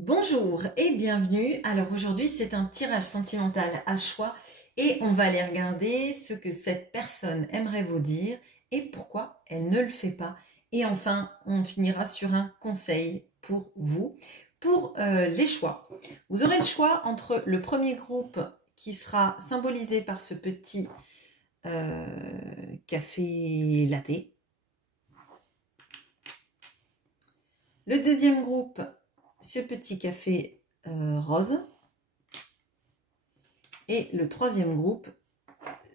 Bonjour et bienvenue. Alors aujourd'hui c'est un tirage sentimental à choix et on va aller regarder ce que cette personne aimerait vous dire et pourquoi elle ne le fait pas. Et enfin on finira sur un conseil pour vous pour les choix. Vous aurez le choix entre le premier groupe qui sera symbolisé par ce petit café latte. Le deuxième groupe, ce petit café rose. Et le troisième groupe,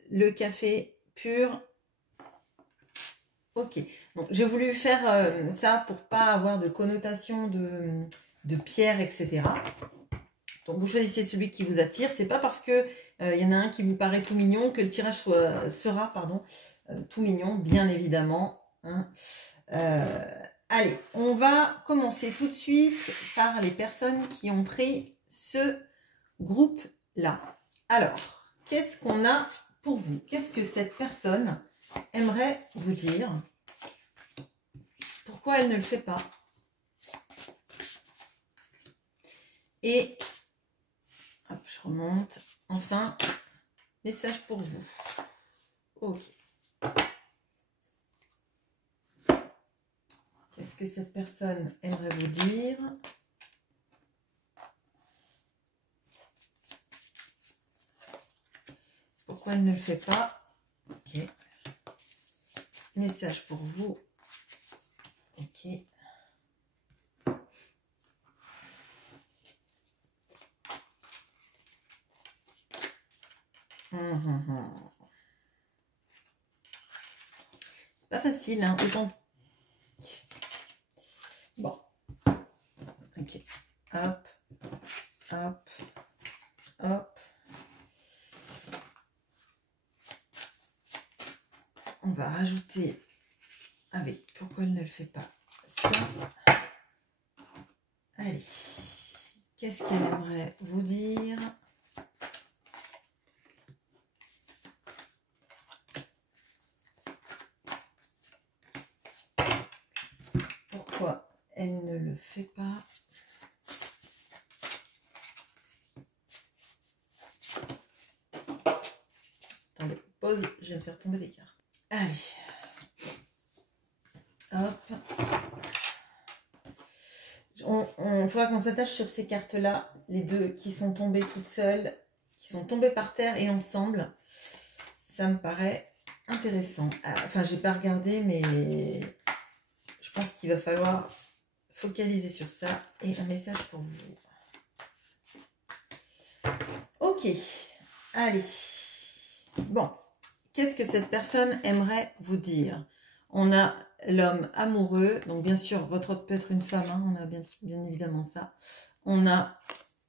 le café pur. Ok, donc j'ai voulu faire ça pour pas avoir de connotation de pierre, etc. Donc vous choisissez celui qui vous attire. C'est pas parce que y en a un qui vous paraît tout mignon que le tirage sera tout mignon, bien évidemment. Hein. Allez, on va commencer tout de suite par les personnes qui ont pris ce groupe-là. Alors, qu'est-ce qu'on a pour vous? Qu'est-ce que cette personne aimerait vous dire? Pourquoi elle ne le fait pas? Et, hop, je remonte. Enfin, message pour vous. Ok. Qu'est-ce que cette personne aimerait vous dire? Pourquoi elle ne le fait pas? Ok. Message pour vous. Ok. C'est pas facile, hein. Autant. Bon. Ok. Hop. Hop. Hop. On va rajouter avec pourquoi elle ne le fait pas ça. Allez. Qu'est-ce qu'elle aimerait vous dire? Pourquoi elle ne le fait pas? Attendez, pause, je viens de faire tomber les cartes. Allez. Hop. Il faudra qu'on s'attache sur ces cartes-là, les deux qui sont tombées toutes seules, qui sont tombées par terre et ensemble. Ça me paraît intéressant. Enfin, j'ai pas regardé, mais je pense qu'il va falloir focaliser sur ça. Et un message pour vous. Ok. Allez. Bon. Qu'est-ce que cette personne aimerait vous dire? On a l'homme amoureux. Donc, bien sûr, votre autre peut être une femme. Hein, on a bien évidemment ça. On a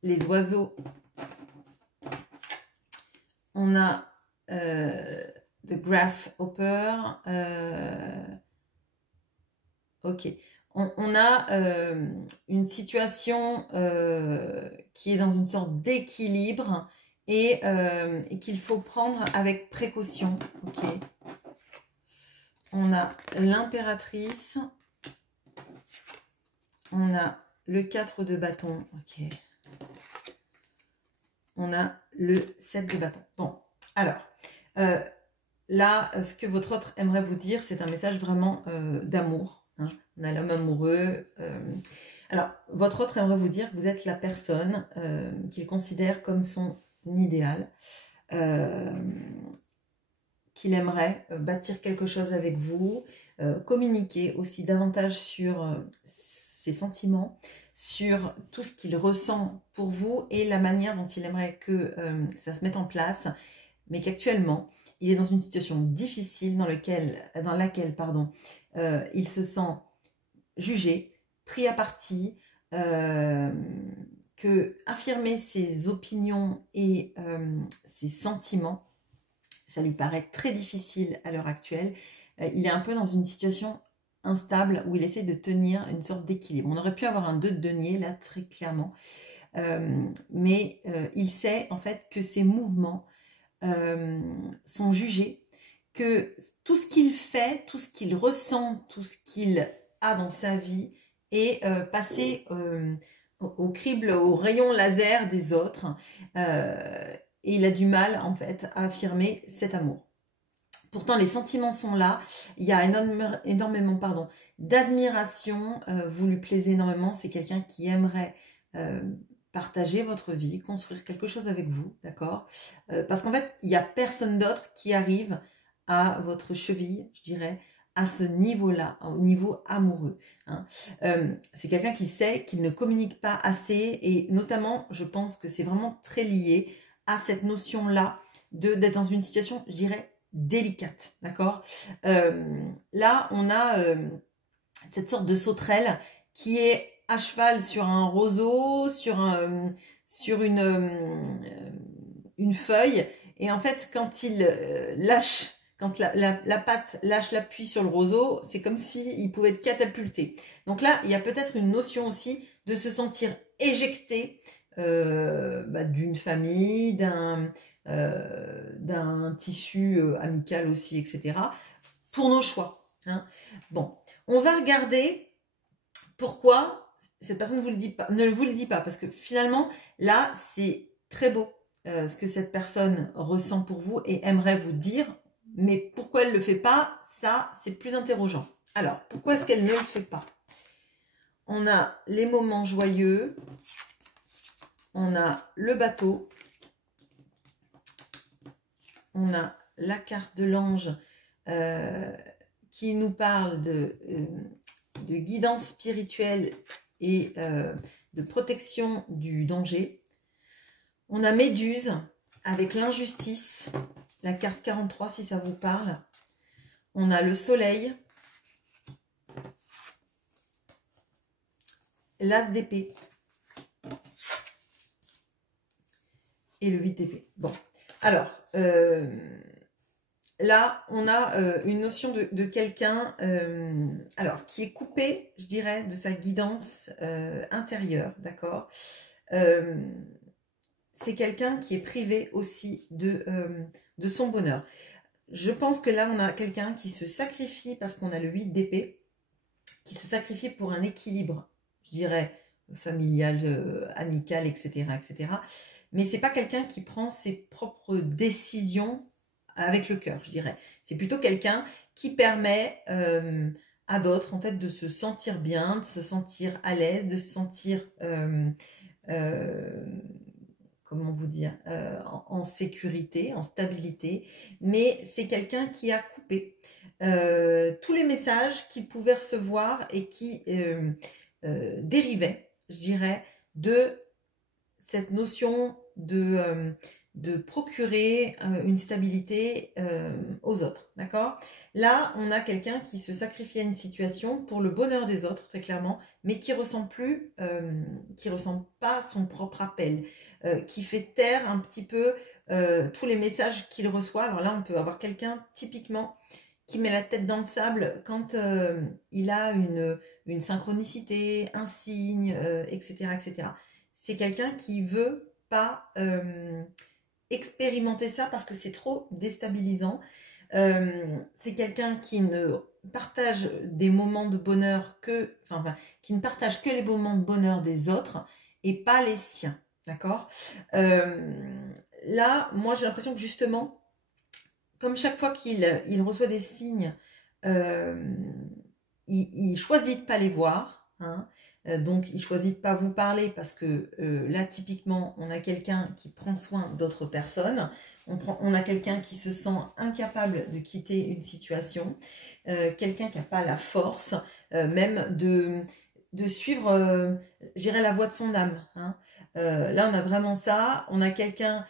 les oiseaux. On a The Grasshopper. Ok. On a une situation qui est dans une sorte d'équilibre et qu'il faut prendre avec précaution. Ok. On a l'impératrice. On a le 4 de bâton. Ok. On a le 7 de bâton. Bon, alors, là, ce que votre autre aimerait vous dire, c'est un message vraiment d'amour. Hein. On a l'homme amoureux. Alors, votre autre aimerait vous dire que vous êtes la personne qu'il considère comme son idéal, qu'il aimerait bâtir quelque chose avec vous, communiquer aussi davantage sur ses sentiments, sur tout ce qu'il ressent pour vous et la manière dont il aimerait que ça se mette en place, mais qu'actuellement, il est dans une situation difficile dans laquelle il se sent jugé, pris à partie, que affirmer ses opinions et ses sentiments, ça lui paraît très difficile à l'heure actuelle. Il est un peu dans une situation instable où il essaie de tenir une sorte d'équilibre. On aurait pu avoir un 2 de denier là très clairement, mais il sait en fait que ses mouvements sont jugés, que tout ce qu'il fait, tout ce qu'il ressent, tout ce qu'il a dans sa vie est passé au crible, au rayon laser des autres. Et il a du mal, en fait, à affirmer cet amour. Pourtant, les sentiments sont là. Il y a énormément d'admiration. Vous lui plaisez énormément. C'est quelqu'un qui aimerait partager votre vie, construire quelque chose avec vous, d'accord? Parce qu'en fait, il n'y a personne d'autre qui arrive à votre cheville, je dirais, à ce niveau-là, au niveau amoureux. Hein. C'est quelqu'un qui sait qu'il ne communique pas assez et notamment, je pense que c'est vraiment très lié à cette notion-là d'être dans une situation, je dirais, délicate, d'accord? Là, on a cette sorte de sauterelle qui est à cheval sur un roseau, sur une feuille, et en fait, quand il lâche, quand la patte lâche l'appui sur le roseau, c'est comme s'il pouvait être catapulté. Donc là, il y a peut-être une notion aussi de se sentir éjecté d'une famille, d'un tissu amical aussi, etc. pour nos choix. Hein. Bon, on va regarder pourquoi cette personne ne vous le dit pas, parce que finalement, là, c'est très beau ce que cette personne ressent pour vous et aimerait vous dire, mais pourquoi elle ne le fait pas, ça, c'est plus interrogeant. Alors, pourquoi est-ce qu'elle ne le fait pas? On a les moments joyeux, on a le bateau, on a la carte de l'ange qui nous parle de guidance spirituelle et de protection du danger. On a Méduse avec l'injustice, la carte 43 si ça vous parle. On a le soleil, l'as d'épée et le 8 d'épée. Bon, alors, là, on a une notion de quelqu'un alors qui est coupé, je dirais, de sa guidance intérieure, d'accord. C'est quelqu'un qui est privé aussi de son bonheur. Je pense que là, on a quelqu'un qui se sacrifie parce qu'on a le 8 d'épée, qui se sacrifie pour un équilibre, je dirais, familial, amical, etc., etc. Mais c'est pas quelqu'un qui prend ses propres décisions avec le cœur, je dirais. C'est plutôt quelqu'un qui permet à d'autres, en fait, de se sentir bien, de se sentir à l'aise, de se sentir, comment vous dire, en sécurité, en stabilité. Mais c'est quelqu'un qui a coupé tous les messages qu'il pouvait recevoir et qui dérivaient, je dirais, de cette notion de procurer une stabilité aux autres, d'accord? Là, on a quelqu'un qui se sacrifie à une situation pour le bonheur des autres, très clairement, mais qui ressent pas son propre appel, qui fait taire un petit peu tous les messages qu'il reçoit. Alors là, on peut avoir quelqu'un, typiquement, qui met la tête dans le sable quand il a une synchronicité, un signe, etc., etc. C'est quelqu'un qui veut pas expérimenter ça parce que c'est trop déstabilisant. C'est quelqu'un qui ne partage des moments de bonheur qui ne partage que les moments de bonheur des autres et pas les siens, d'accord. Là, moi j'ai l'impression que justement, comme chaque fois qu'il reçoit des signes, il choisit de pas les voir, hein. Donc, il choisit de pas vous parler parce que là, typiquement, on a quelqu'un qui prend soin d'autres personnes. On a quelqu'un qui se sent incapable de quitter une situation. Quelqu'un qui n'a pas la force même de suivre, je dirais, la voie de son âme. Hein. Là, on a vraiment ça. On a quelqu'un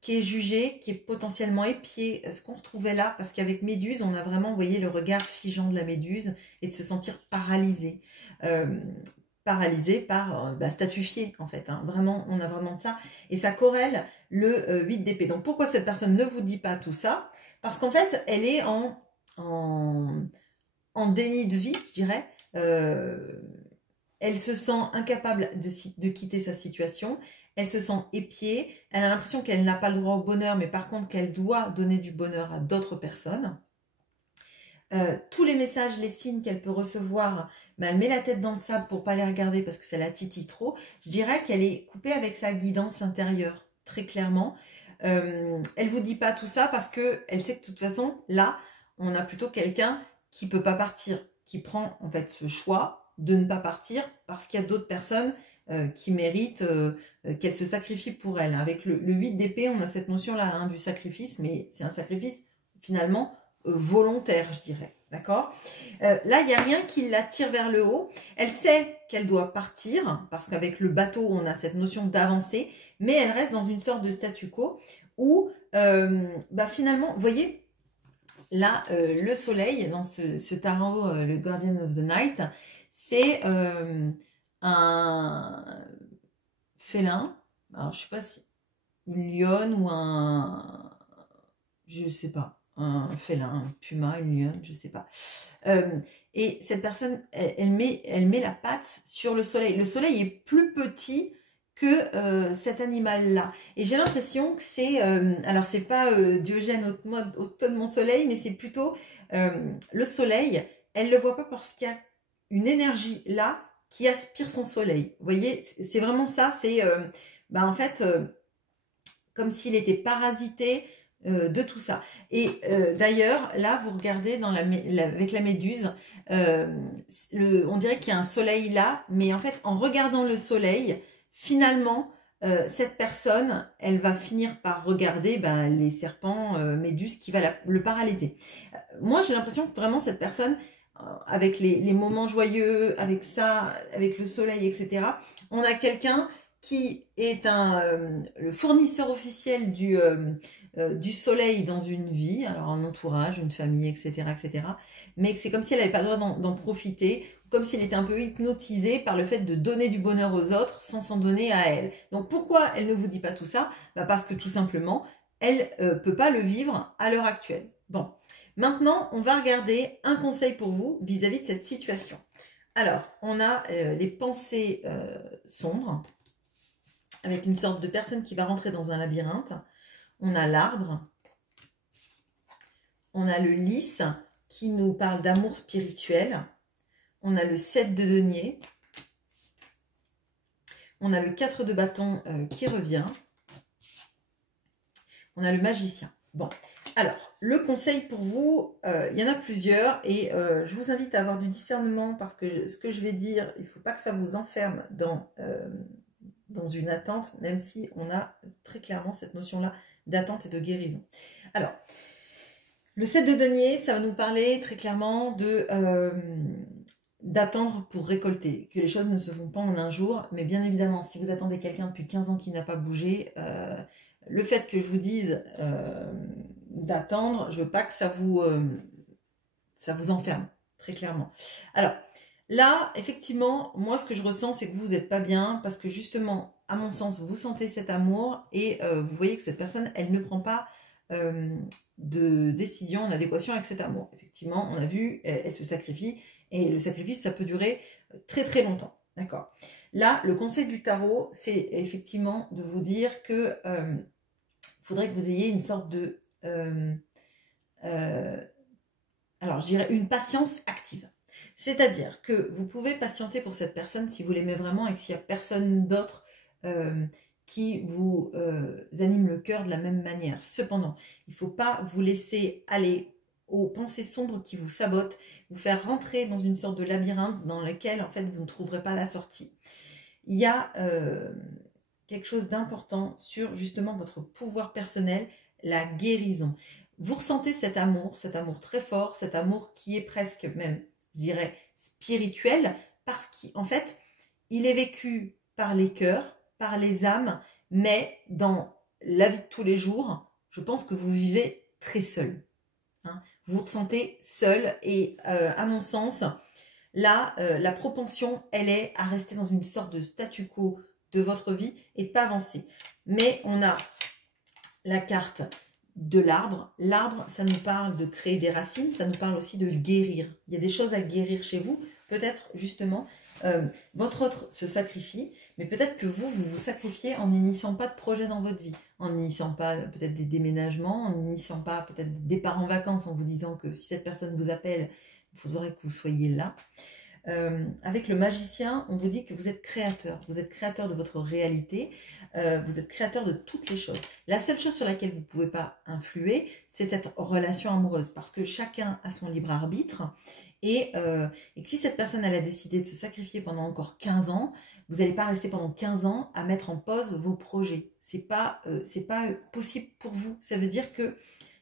qui est jugé, qui est potentiellement épié, ce qu'on retrouvait là, parce qu'avec Méduse, on a vraiment, vous voyez, le regard figeant de la Méduse et de se sentir paralysé. Paralysé par statufié, en fait. Hein. Vraiment, on a vraiment de ça. Et ça corrèle le 8 d'épée. Donc, pourquoi cette personne ne vous dit pas tout ça? Parce qu'en fait, elle est en déni de vie, je dirais. Elle se sent incapable de quitter sa situation. Elle se sent épiée, elle a l'impression qu'elle n'a pas le droit au bonheur, mais par contre qu'elle doit donner du bonheur à d'autres personnes. tous les messages, les signes qu'elle peut recevoir, ben, elle met la tête dans le sable pour pas les regarder parce que ça la titille trop. Je dirais qu'elle est coupée avec sa guidance intérieure, très clairement. Elle vous dit pas tout ça parce que elle sait que de toute façon, là, on a plutôt quelqu'un qui peut pas partir, qui prend en fait ce choix de ne pas partir parce qu'il y a d'autres personnes qui méritent qu'elle se sacrifie pour elle. Avec le 8 d'épée, on a cette notion-là hein, du sacrifice, mais c'est un sacrifice finalement volontaire, je dirais. D'accord? Là, il n'y a rien qui la tire vers le haut. Elle sait qu'elle doit partir, parce qu'avec le bateau, on a cette notion d'avancer, mais elle reste dans une sorte de statu quo où, bah, finalement, vous voyez, là, le soleil, dans ce tarot, le Guardian of the Night, c'est un félin. Alors, je sais pas si une lionne ou un... Je sais pas. Un félin, un puma, une lionne, je sais pas. Et cette personne, elle met la patte sur le soleil. Le soleil est plus petit que cet animal-là. Et j'ai l'impression que c'est... alors, c'est pas Diogène au-delà de mon soleil, mais c'est plutôt le soleil. Elle le voit pas parce qu'il y a une énergie là qui aspire son soleil. Vous voyez, c'est vraiment ça. C'est bah, en fait comme s'il était parasité de tout ça. Et d'ailleurs, là, vous regardez avec la méduse, on dirait qu'il y a un soleil là, mais en fait, en regardant le soleil, finalement, cette personne, elle va finir par regarder ben, les serpents méduses qui va le paralyser. Moi, j'ai l'impression que vraiment cette personne, avec les moments joyeux, avec ça, avec le soleil, etc., on a quelqu'un qui est le fournisseur officiel du soleil dans une vie, alors un entourage, une famille, etc., etc. Mais c'est comme si elle n'avait pas le droit d'en profiter, comme si elle était un peu hypnotisée par le fait de donner du bonheur aux autres sans s'en donner à elle. Donc pourquoi elle ne vous dit pas tout ça? Bah parce que tout simplement, elle peut pas le vivre à l'heure actuelle. Bon, maintenant, on va regarder un conseil pour vous vis-à-vis de cette situation. Alors, on a les pensées sombres, avec une sorte de personne qui va rentrer dans un labyrinthe. On a l'arbre. On a le lys qui nous parle d'amour spirituel. On a le 7 de denier. On a le 4 de bâton qui revient. On a le magicien. Bon, alors, le conseil pour vous, il y en a plusieurs et je vous invite à avoir du discernement parce que ce que je vais dire, il ne faut pas que ça vous enferme dans une attente, même si on a très clairement cette notion-là d'attente et de guérison. Alors, le 7 de denier, ça va nous parler très clairement d'attendre pour récolter, que les choses ne se font pas en un jour, mais bien évidemment, si vous attendez quelqu'un depuis 15 ans qui n'a pas bougé, le fait que je vous dise d'attendre, je veux pas que ça vous enferme, très clairement. Alors, là, effectivement, moi, ce que je ressens, c'est que vous n'êtes pas bien parce que justement, à mon sens, vous sentez cet amour et vous voyez que cette personne, elle ne prend pas de décision en adéquation avec cet amour. Effectivement, on a vu, elle se sacrifie et le sacrifice, ça peut durer très très longtemps. D'accord. Là, le conseil du tarot, c'est effectivement de vous dire que faudrait que vous ayez une sorte de... alors, je dirais une patience active. C'est-à-dire que vous pouvez patienter pour cette personne si vous l'aimez vraiment et que s'il n'y a personne d'autre qui vous anime le cœur de la même manière. Cependant, il ne faut pas vous laisser aller aux pensées sombres qui vous sabotent, vous faire rentrer dans une sorte de labyrinthe dans lequel, en fait, vous ne trouverez pas la sortie. Il y a quelque chose d'important sur, justement, votre pouvoir personnel, la guérison. Vous ressentez cet amour très fort, cet amour qui est presque même, je dirais, spirituel, parce qu'en fait, il est vécu par les cœurs, par les âmes, mais dans la vie de tous les jours, je pense que vous vivez très seul. Hein. Vous vous ressentez seul et à mon sens, là, la propension, elle est à rester dans une sorte de statu quo de votre vie et de pas avancer. Mais on a la carte de l'arbre. L'arbre, ça nous parle de créer des racines, ça nous parle aussi de guérir. Il y a des choses à guérir chez vous. peut-être justement, votre autre se sacrifie, mais peut-être que vous vous sacrifiez en n'initiant pas de projet dans votre vie, en n'initiant pas peut-être des déménagements, en n'initiant pas peut-être des départs en vacances, en vous disant que si cette personne vous appelle, il faudrait que vous soyez là. Avec le magicien, on vous dit que vous êtes créateur de votre réalité, vous êtes créateur de toutes les choses. La seule chose sur laquelle vous ne pouvez pas influer, c'est cette relation amoureuse, parce que chacun a son libre arbitre, et que si cette personne elle a décidé de se sacrifier pendant encore 15 ans, vous n'allez pas rester pendant 15 ans à mettre en pause vos projets. C'est pas possible pour vous. Ça veut dire que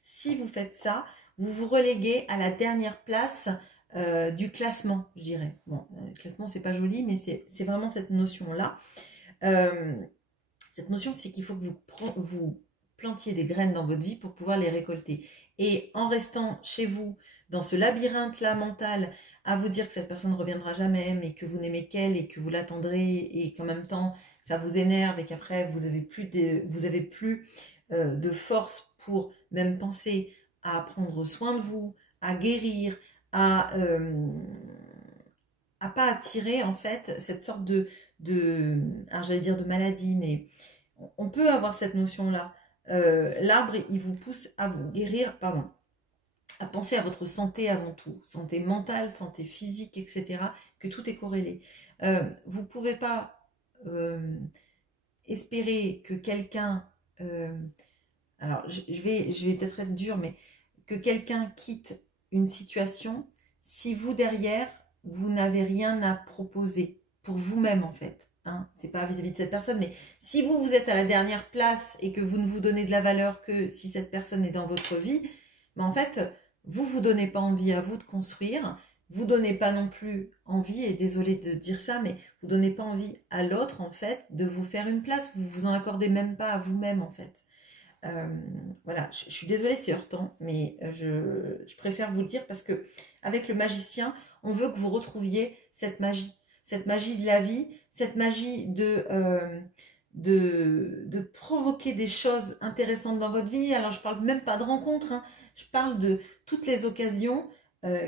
si vous faites ça, vous vous reléguez à la dernière place du classement, je dirais. Bon, le classement, c'est pas joli, mais c'est vraiment cette notion-là. Cette notion, c'est qu'il faut que vous plantiez des graines dans votre vie pour pouvoir les récolter. Et en restant chez vous, dans ce labyrinthe-là mental, à vous dire que cette personne ne reviendra jamais, mais que vous n'aimez qu'elle et que vous l'attendrez, et qu'en même temps, ça vous énerve et qu'après, vous avez plus de force pour même penser à prendre soin de vous, à guérir, à pas attirer en fait cette sorte alors j'allais dire de maladie, mais on peut avoir cette notion-là. L'arbre, il vous pousse à vous guérir, pardon, à penser à votre santé avant tout, santé mentale, santé physique, etc., que tout est corrélé. Vous ne pouvez pas espérer que quelqu'un, alors je vais peut-être être dure, mais que quelqu'un quitte une situation si vous derrière, vous n'avez rien à proposer pour vous-même en fait. Hein, c'est pas vis-à-vis de cette personne, mais si vous êtes à la dernière place et que vous ne vous donnez de la valeur que si cette personne est dans votre vie, mais en fait, vous donnez pas envie à vous de construire, vous donnez pas non plus envie, et désolée de dire ça, mais vous donnez pas envie à l'autre en fait de vous faire une place, vous vous en accordez même pas à vous-même en fait. Voilà, je suis désolée, c'est heurtant, mais je préfère vous le dire parce que avec le magicien, on veut que vous retrouviez cette magie de la vie, cette magie de provoquer des choses intéressantes dans votre vie. Alors je parle même pas de rencontres, hein, je parle de toutes les occasions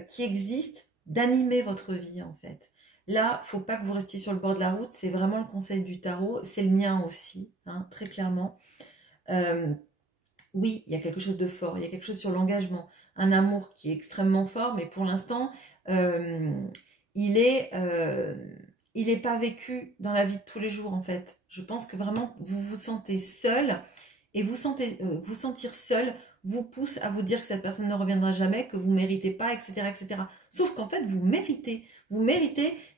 qui existent d'animer votre vie en fait. Là, faut pas que vous restiez sur le bord de la route, c'est vraiment le conseil du tarot, c'est le mien aussi, hein, très clairement. Oui, il y a quelque chose de fort, il y a quelque chose sur l'engagement, un amour qui est extrêmement fort, mais pour l'instant, il est pas vécu dans la vie de tous les jours en fait. Je pense que vraiment vous vous sentez seul, et vous sentir seul vous pousse à vous dire que cette personne ne reviendra jamais, que vous méritez pas, etc., etc. Sauf qu'en fait vous méritez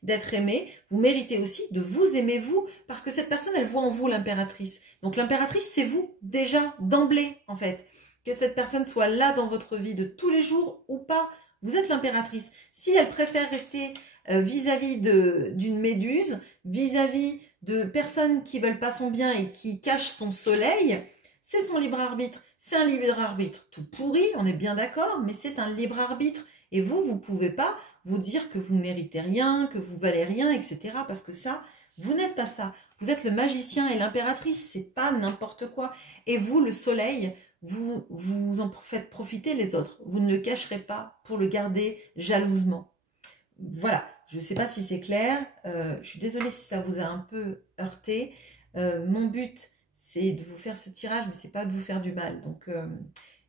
d'être aimé, vous méritez aussi de vous aimer vous, parce que cette personne elle voit en vous l'impératrice. Donc l'impératrice c'est vous déjà d'emblée en fait. Que cette personne soit là dans votre vie de tous les jours ou pas, vous êtes l'impératrice. Si elle préfère rester vis-à-vis d'une méduse, vis-à-vis de personnes qui veulent pas son bien et qui cachent son soleil, c'est son libre arbitre. C'est un libre arbitre tout pourri, on est bien d'accord, mais c'est un libre arbitre. Et vous pouvez pas vous dire que vous ne méritez rien, que vous valez rien, etc. Parce que ça, vous n'êtes pas ça. Vous êtes le magicien et l'impératrice, c'est pas n'importe quoi. Et vous, le soleil, vous en faites profiter les autres. Vous ne le cacherez pas pour le garder jalousement. Voilà, je ne sais pas si c'est clair. Je suis désolée si ça vous a un peu heurté. Mon but, c'est de vous faire ce tirage, mais c'est pas de vous faire du mal. Donc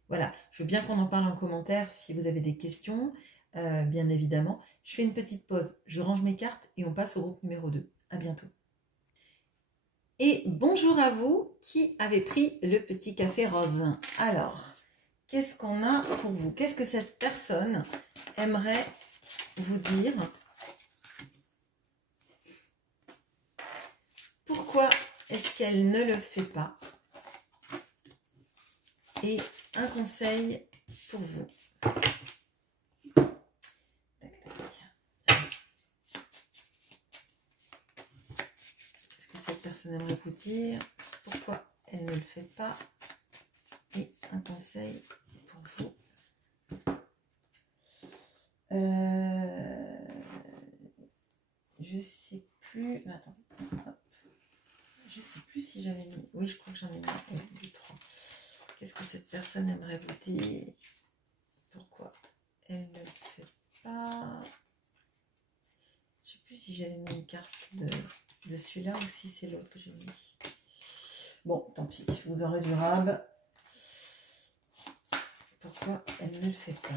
voilà, je veux bien qu'on en parle en commentaire si vous avez des questions, bien évidemment. Je fais une petite pause, je range mes cartes et on passe au groupe numéro 2. À bientôt. Et bonjour à vous qui avez pris le petit café rose. Alors, qu'est-ce qu'on a pour vous? Qu'est-ce que cette personne aimerait vous dire? Pourquoi est-ce qu'elle ne le fait pas? Et un conseil pour vous. Qu'est-ce que cette personne aimerait vous dire? Pourquoi elle ne le fait pas? Et un conseil pour vous. Je sais plus. Attends. Hop. Je sais plus si j'avais mis. Oui, je crois que j'en ai mis du 3. Qu'est-ce que cette personne aimerait vous dire? Pourquoi elle ne le fait pas? si j'avais mis une carte de celui-là ou si c'est l'autre que j'ai mis. Bon, tant pis, vous aurez du rab. Pourquoi elle ne le fait pas?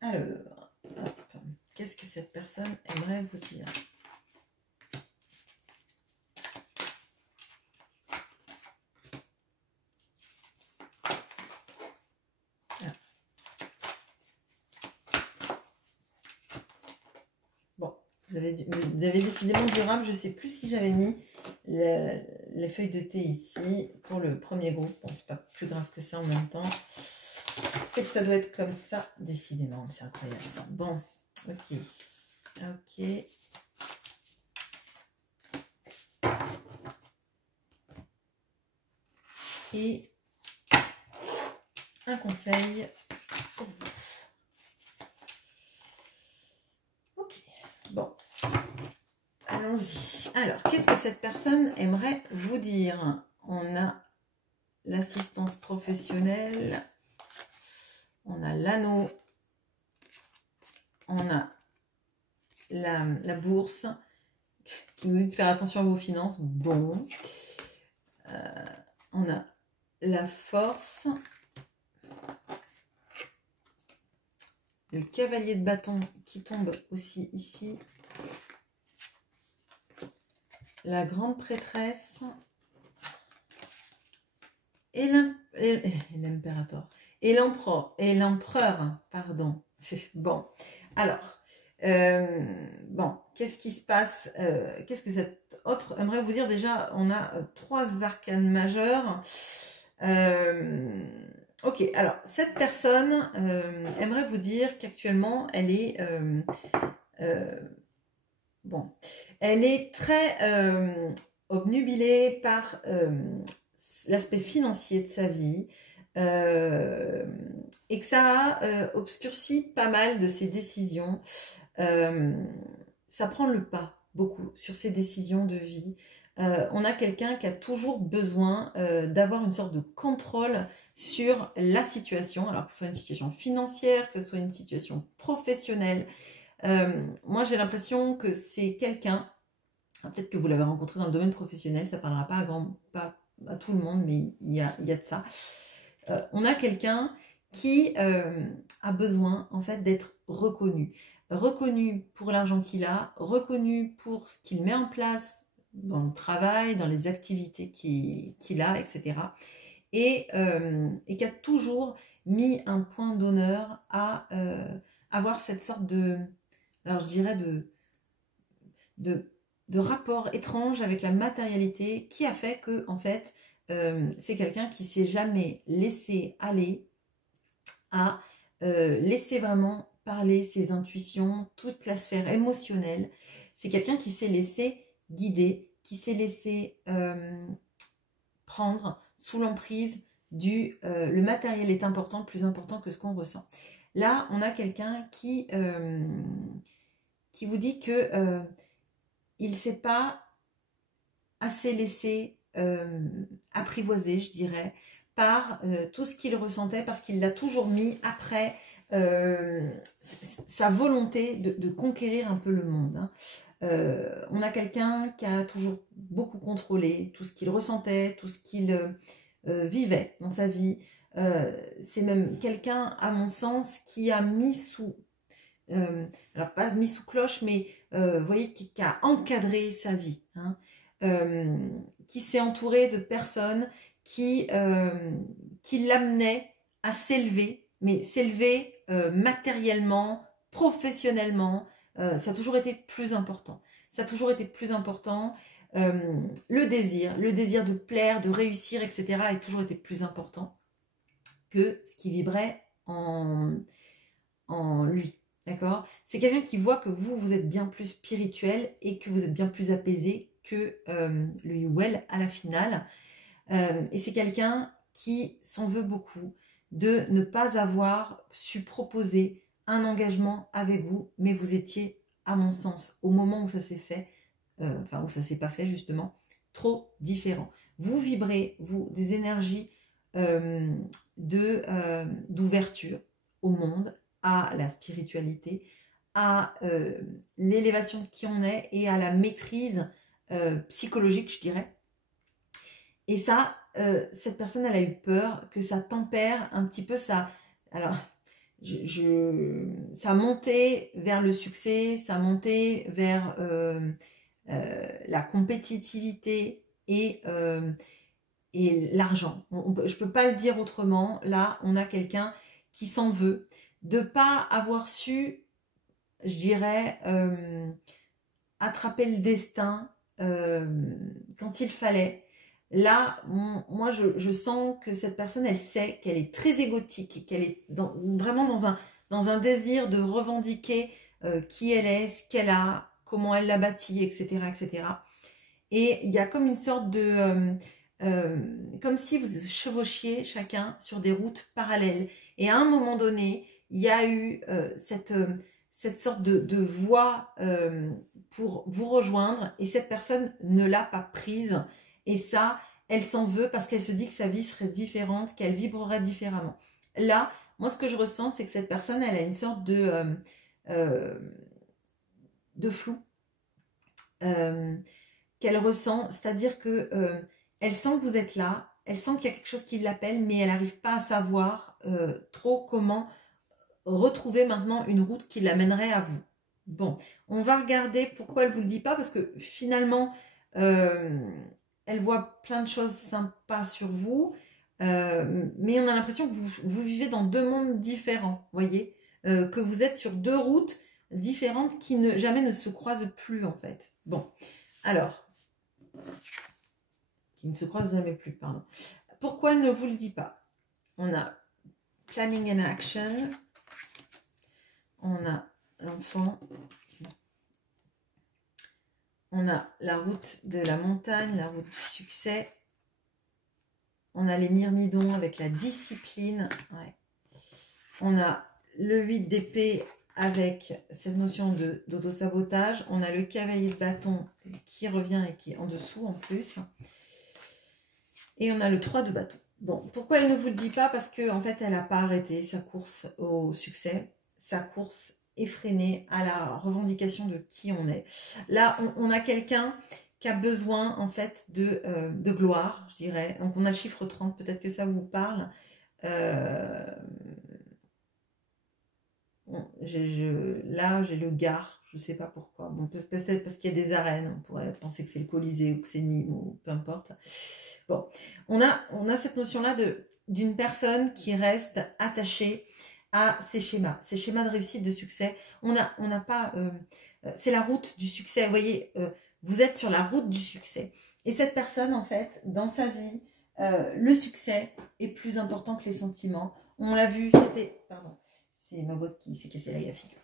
Alors, qu'est-ce que cette personne aimerait vous dire? Vous avez décidément durable. Je ne sais plus si j'avais mis les feuilles de thé ici pour le premier groupe. Bon, c'est pas plus grave que ça en même temps. C'est que ça doit être comme ça, décidément. C'est incroyable ça. Bon, ok. Ok. Et un conseil pour vous. Ok. Bon. Allons-y. Alors, qu'est-ce que cette personne aimerait vous dire? On a l'assistance professionnelle, on a l'anneau, on a la bourse qui nous dit de faire attention à vos finances. Bon. On a la force, le cavalier de bâton qui tombe aussi ici, la grande prêtresse et l'impérateur et l'empereur, pardon. Bon, alors, bon, qu'est-ce qui se passe? Qu'est-ce que cette autre aimerait vous dire? Déjà, on a 3 arcanes majeures. Ok, alors, cette personne aimerait vous dire qu'actuellement, elle est... bon, elle est très obnubilée par l'aspect financier de sa vie et que ça a obscurci pas mal de ses décisions. Ça prend le pas beaucoup sur ses décisions de vie. On a quelqu'un qui a toujours besoin d'avoir une sorte de contrôle sur la situation, alors que ce soit une situation financière, que ce soit une situation professionnelle. Moi, j'ai l'impression que c'est quelqu'un, peut-être que vous l'avez rencontré dans le domaine professionnel, ça ne parlera pas à tout le monde, mais il y a de ça. On a quelqu'un qui a besoin, en fait, d'être reconnu. Reconnu pour l'argent qu'il a, reconnu pour ce qu'il met en place dans le travail, dans les activités qu'il a, etc. Et qui a toujours mis un point d'honneur à avoir cette sorte de... alors je dirais de rapport étrange avec la matérialité qui a fait que, en fait, c'est quelqu'un qui s'est jamais laissé aller à laisser vraiment parler ses intuitions, toute la sphère émotionnelle. C'est quelqu'un qui s'est laissé guider, qui s'est laissé prendre sous l'emprise du le matériel est important, plus important que ce qu'on ressent. Là, on a quelqu'un qui vous dit que il ne s'est pas assez laissé apprivoiser, je dirais, par tout ce qu'il ressentait, parce qu'il l'a toujours mis après sa volonté de conquérir un peu le monde. Hein. On a quelqu'un qui a toujours beaucoup contrôlé tout ce qu'il ressentait, tout ce qu'il vivait dans sa vie. C'est même quelqu'un, à mon sens, qui a mis sous... alors pas mis sous cloche, mais vous voyez, qui a encadré sa vie, hein, qui s'est entouré de personnes qui l'amenaient à s'élever, mais s'élever matériellement, professionnellement, ça a toujours été plus important. Ça a toujours été plus important. Le désir de plaire, de réussir, etc. a toujours été plus important que ce qui vibrait en lui. D'accord? C'est quelqu'un qui voit que vous êtes bien plus spirituel et que vous êtes bien plus apaisé que lui ou elle à la finale. Et c'est quelqu'un qui s'en veut beaucoup de ne pas avoir su proposer un engagement avec vous, mais vous étiez, à mon sens, au moment où ça s'est fait, enfin où ça s'est pas fait justement, trop différent. Vous vibrez, vous, des énergies d'ouverture au monde, à la spiritualité, à l'élévation de qui on est et à la maîtrise psychologique, je dirais. Et ça, cette personne, elle a eu peur que ça tempère un petit peu ça. Alors, ça montait vers le succès, ça montait vers la compétitivité et l'argent. Je ne peux pas le dire autrement. Là, on a quelqu'un qui s'en veut de ne pas avoir su, je dirais, attraper le destin quand il fallait. Là, moi, je sens que cette personne, elle sait qu'elle est très égotique, qu'elle est vraiment dans un désir de revendiquer qui elle est, ce qu'elle a, comment elle l'a bâti, etc., etc. Et il y a comme une sorte de... comme si vous chevauchiez chacun sur des routes parallèles. Et à un moment donné, il y a eu cette sorte de voie pour vous rejoindre, et cette personne ne l'a pas prise. Et ça, elle s'en veut parce qu'elle se dit que sa vie serait différente, qu'elle vibrerait différemment. Là, moi, ce que je ressens, c'est que cette personne, elle a une sorte de flou qu'elle ressent, c'est-à-dire que elle sent que vous êtes là, elle sent qu'il y a quelque chose qui l'appelle, mais elle n'arrive pas à savoir trop comment retrouver maintenant une route qui l'amènerait à vous. Bon, on va regarder pourquoi elle ne vous le dit pas, parce que finalement, elle voit plein de choses sympas sur vous, mais on a l'impression que vous vivez dans deux mondes différents, voyez, que vous êtes sur deux routes différentes qui jamais ne se croisent plus en fait. Bon, alors, qui ne se croisent jamais plus, pardon. Pourquoi elle ne vous le dit pas? On a Planning and Action, on a l'enfant, on a la route de la montagne, la route du succès, on a les myrmidons avec la discipline, ouais. On a le 8 d'épée avec cette notion d'auto-sabotage, on a le cavalier de bâton qui revient et qui est en dessous en plus, et on a le 3 de bâton. Bon, pourquoi elle ne vous le dit pas? Parce qu'en fait, elle n'a pas arrêté sa course au succès, sa course effrénée à la revendication de qui on est. Là, on a quelqu'un qui a besoin, en fait, de gloire, je dirais. Donc, on a le chiffre 30, peut-être que ça vous parle. Là, j'ai le Gard, je ne sais pas pourquoi. Bon, peut-être parce qu'il y a des arènes, on pourrait penser que c'est le Colisée ou que c'est Nîmes, ou peu importe. Bon, on a cette notion-là d'une personne qui reste attachée à ses schémas de réussite, de succès. On n'a pas... c'est la route du succès. Vous voyez, vous êtes sur la route du succès. Et cette personne, en fait, dans sa vie, le succès est plus important que les sentiments. On l'a vu, c'était... Pardon, c'est ma boîte qui s'est cassée la figure.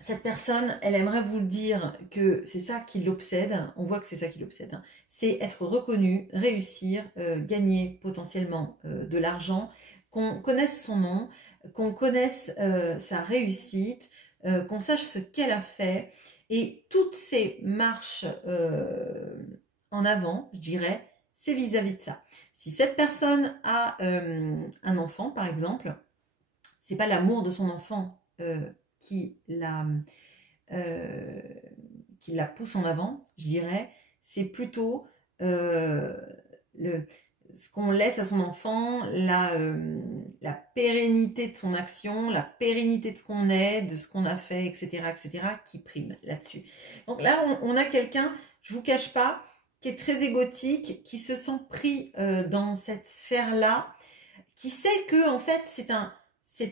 Cette personne, elle aimerait vous le dire que c'est ça qui l'obsède. On voit que c'est ça qui l'obsède. Hein. C'est être reconnu, réussir, gagner potentiellement de l'argent, qu'on connaisse son nom, qu'on connaisse sa réussite, qu'on sache ce qu'elle a fait. Et toutes ces marches en avant, je dirais, c'est vis-à-vis de ça. Si cette personne a un enfant, par exemple, c'est pas l'amour de son enfant qui la pousse en avant, je dirais, c'est plutôt ce qu'on laisse à son enfant, la pérennité de son action, la pérennité de ce qu'on est, de ce qu'on a fait, etc., etc., qui prime là-dessus. Donc là, on a quelqu'un, je vous cache pas, qui est très égotique, qui se sent pris dans cette sphère-là, qui sait que en fait c'est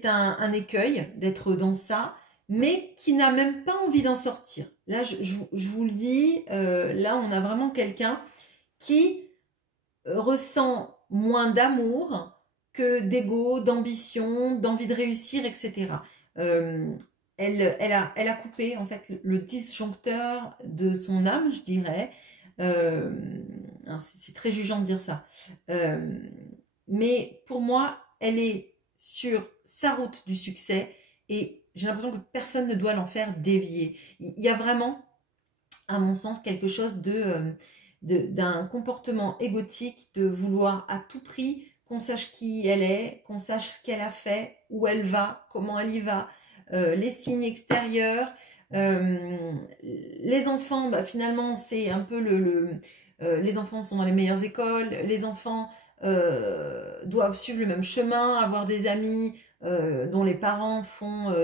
un écueil d'être dans ça, mais qui n'a même pas envie d'en sortir. Là, je vous le dis, là, on a vraiment quelqu'un qui ressent moins d'amour que d'ego, d'ambition, d'envie de réussir, etc. Elle a coupé, en fait, le disjoncteur de son âme, je dirais. C'est très jugeant de dire ça. Mais pour moi, elle est sur sa route du succès et j'ai l'impression que personne ne doit l'en faire dévier. Il y a vraiment, à mon sens, quelque chose d'un comportement égotique, de vouloir à tout prix qu'on sache qui elle est, qu'on sache ce qu'elle a fait, où elle va, comment elle y va, les signes extérieurs. Les enfants, bah, finalement, c'est un peu les enfants sont dans les meilleures écoles, les enfants doivent suivre le même chemin, avoir des amis dont les parents font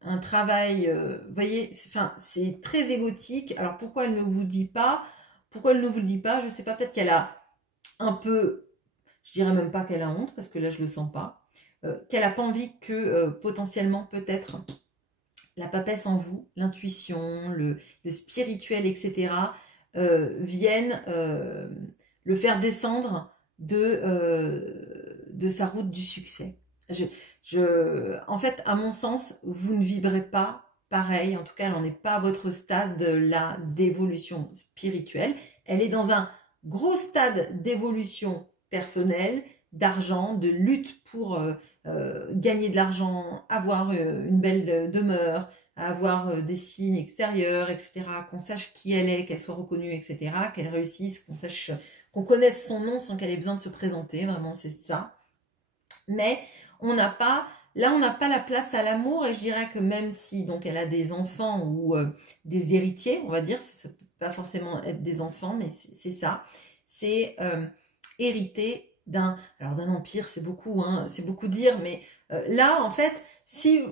un travail, vous voyez, c'est très égotique. Alors pourquoi elle ne vous dit pas? Pourquoi elle ne vous le dit pas? Je sais pas, peut-être qu'elle a un peu, je dirais même pas qu'elle a honte, parce que là je le sens pas, qu'elle a pas envie que potentiellement peut-être la papesse en vous, l'intuition, le spirituel, etc., viennent le faire descendre de sa route du succès. En fait, à mon sens, vous ne vibrez pas pareil, en tout cas, elle n'en est pas à votre stade là d'évolution spirituelle. Elle est dans un gros stade d'évolution personnelle, d'argent, de lutte pour gagner de l'argent, avoir une belle demeure, avoir des signes extérieurs, etc., qu'on sache qui elle est, qu'elle soit reconnue, etc., qu'elle réussisse, qu'on sache, qu'on connaisse son nom sans qu'elle ait besoin de se présenter, vraiment c'est ça. Mais on n'a pas, là on n'a pas la place à l'amour, et je dirais que même si donc elle a des enfants ou des héritiers, on va dire, ça peut pas forcément être des enfants, mais c'est ça, c'est hériter d'un empire, c'est beaucoup, hein, c'est beaucoup dire, mais là en fait, si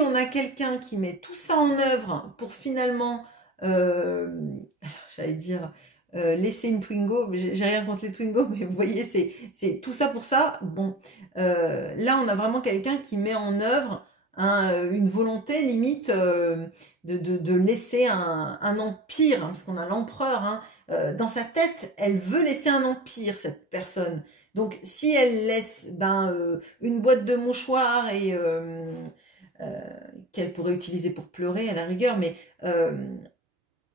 on a quelqu'un qui met tout ça en œuvre pour finalement, j'allais dire, laisser une Twingo, j'ai rien contre les Twingo, mais vous voyez, c'est tout ça pour ça. Bon, là, on a vraiment quelqu'un qui met en œuvre une volonté limite de laisser un empire, hein, parce qu'on a l'empereur, hein, dans sa tête, elle veut laisser un empire, cette personne. Donc, si elle laisse une boîte de mouchoirs et qu'elle pourrait utiliser pour pleurer à la rigueur, mais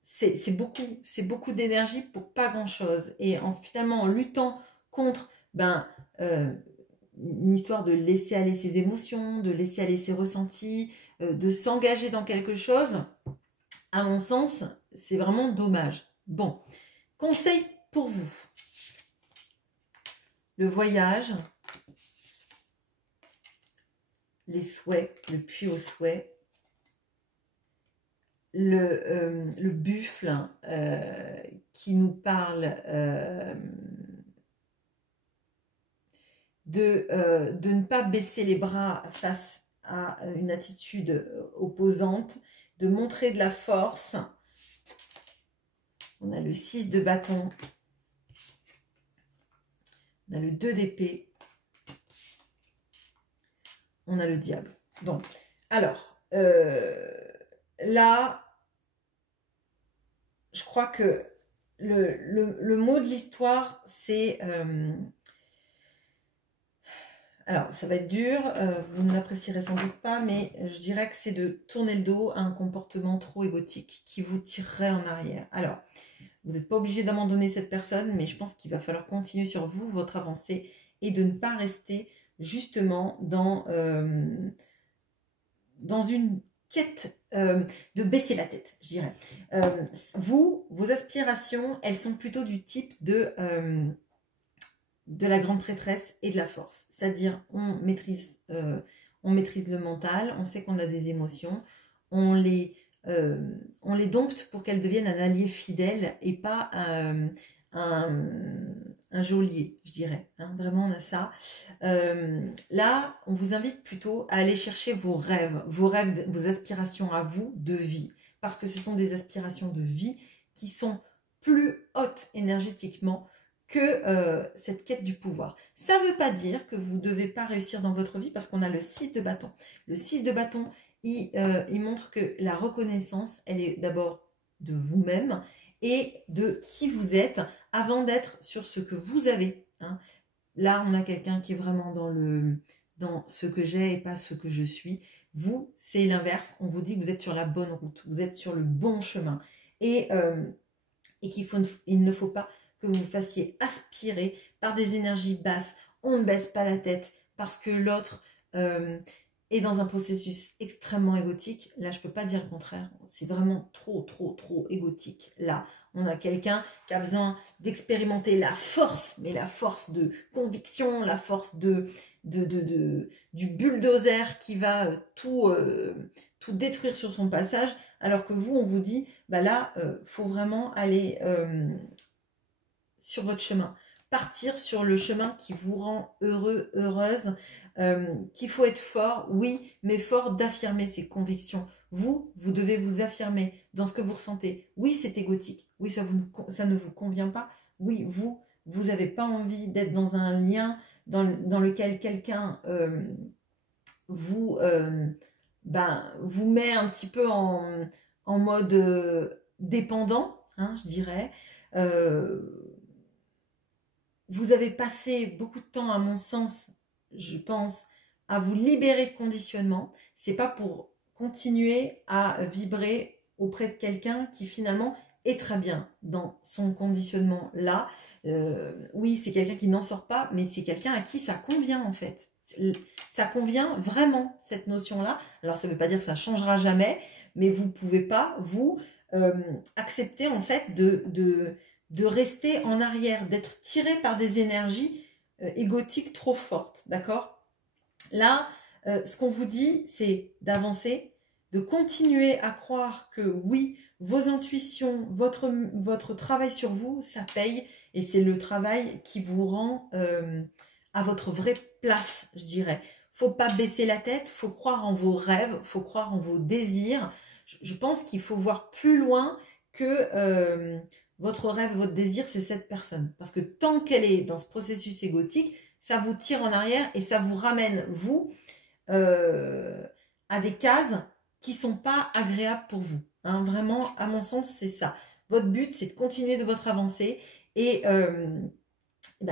c'est beaucoup d'énergie pour pas grand chose. Et finalement, en luttant contre une histoire de laisser aller ses émotions, de laisser aller ses ressentis, de s'engager dans quelque chose, à mon sens, c'est vraiment dommage. Bon, conseil pour vous. Le voyage, les souhaits, le puits au souhait, le buffle qui nous parle de ne pas baisser les bras face à une attitude opposante, de montrer de la force. On a le 6 de bâton, on a le 2 d'épée, on a le diable. Bon, alors, là, je crois que le mot de l'histoire, c'est... alors, ça va être dur, vous ne l'apprécierez sans doute pas, mais je dirais que c'est de tourner le dos à un comportement trop égotique qui vous tirerait en arrière. Alors, vous n'êtes pas obligé d'abandonner cette personne, mais je pense qu'il va falloir continuer sur vous, votre avancée, et de ne pas rester justement dans une quête de baisser la tête, je dirais. Vos aspirations, elles sont plutôt du type de la grande prêtresse et de la force. C'est-à-dire, on maîtrise le mental, on sait qu'on a des émotions, on les dompte pour qu'elles deviennent un allié fidèle et pas un geôlier, je dirais. Hein, vraiment, on a ça. Là, on vous invite plutôt à aller chercher vos rêves, vos aspirations à vous de vie. Parce que ce sont des aspirations de vie qui sont plus hautes énergétiquement que cette quête du pouvoir. Ça ne veut pas dire que vous ne devez pas réussir dans votre vie parce qu'on a le 6 de bâton. Le 6 de bâton, il montre que la reconnaissance, elle est d'abord de vous-même et de qui vous êtes avant d'être sur ce que vous avez. Hein. Là, on a quelqu'un qui est vraiment dans ce que j'ai et pas ce que je suis. Vous, c'est l'inverse. On vous dit que vous êtes sur la bonne route. Vous êtes sur le bon chemin. Et il ne faut pas que vous vous fassiez aspirer par des énergies basses. On ne baisse pas la tête parce que l'autre est dans un processus extrêmement égotique. Là, je ne peux pas dire le contraire. C'est vraiment trop égotique. Là, on a quelqu'un qui a besoin d'expérimenter la force, mais la force de conviction, la force du bulldozer qui va tout détruire sur son passage, alors que vous, on vous dit, bah là, faut vraiment aller sur votre chemin. Partir sur le chemin qui vous rend heureux, heureuse, qu'il faut être fort, oui, mais fort d'affirmer ses convictions. Vous devez vous affirmer dans ce que vous ressentez. Oui, c'est égotique. Oui, ça ne vous convient pas. Oui, vous n'avez pas envie d'être dans un lien dans lequel quelqu'un vous met un petit peu en mode dépendant, hein, je dirais. Vous avez passé beaucoup de temps, à mon sens, je pense, à vous libérer de conditionnement. C'est pas pour continuer à vibrer auprès de quelqu'un qui finalement est très bien dans son conditionnement là. Oui, c'est quelqu'un qui n'en sort pas, mais c'est quelqu'un à qui ça convient en fait. Ça convient vraiment, cette notion-là. Alors ça ne veut pas dire que ça changera jamais, mais vous ne pouvez pas, vous, accepter en fait de rester en arrière, d'être tiré par des énergies égotiques trop fortes, d'accord? Là, ce qu'on vous dit, c'est d'avancer, de continuer à croire que oui, vos intuitions, votre travail sur vous, ça paye, et c'est le travail qui vous rend à votre vraie place, je dirais. Faut pas baisser la tête, faut croire en vos rêves, faut croire en vos désirs. Je pense qu'il faut voir plus loin que votre rêve, votre désir, c'est cette personne. Parce que tant qu'elle est dans ce processus égotique, ça vous tire en arrière et ça vous ramène, vous, à des cases qui ne sont pas agréables pour vous. Hein, vraiment, à mon sens, c'est ça. Votre but, c'est de continuer de votre avancée. Et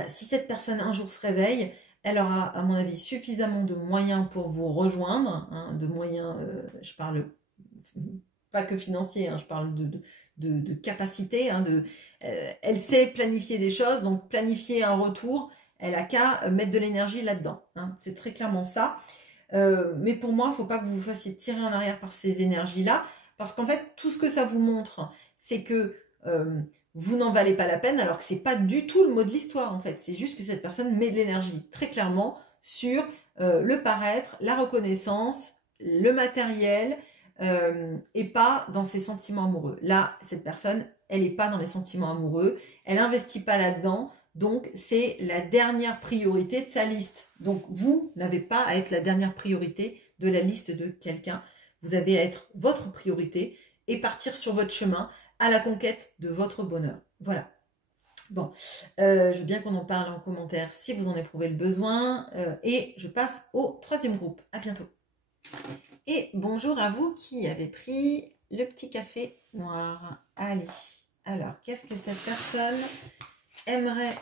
si cette personne un jour se réveille, elle aura, à mon avis, suffisamment de moyens pour vous rejoindre. Hein, de moyens, je parle pas que financiers, hein, je parle de capacité. Hein, elle sait planifier des choses, donc planifier un retour, elle a qu'à mettre de l'énergie là-dedans. Hein, c'est très clairement ça. Mais pour moi, il ne faut pas que vous vous fassiez tirer en arrière par ces énergies-là, parce qu'en fait, tout ce que ça vous montre, c'est que vous n'en valez pas la peine, alors que ce n'est pas du tout le mot de l'histoire, en fait. C'est juste que cette personne met de l'énergie très clairement sur le paraître, la reconnaissance, le matériel, et pas dans ses sentiments amoureux. Là, cette personne, elle n'est pas dans les sentiments amoureux, elle n'investit pas là-dedans, donc c'est la dernière priorité de sa liste. Donc vous n'avez pas à être la dernière priorité de la liste de quelqu'un, vous avez à être votre priorité et partir sur votre chemin à la conquête de votre bonheur. Voilà. Bon, je veux bien qu'on en parle en commentaire si vous en éprouvez le besoin, et je passe au troisième groupe. À bientôt. Et bonjour à vous qui avez pris le petit café noir. Allez, alors, qu'est-ce que cette personne aimerait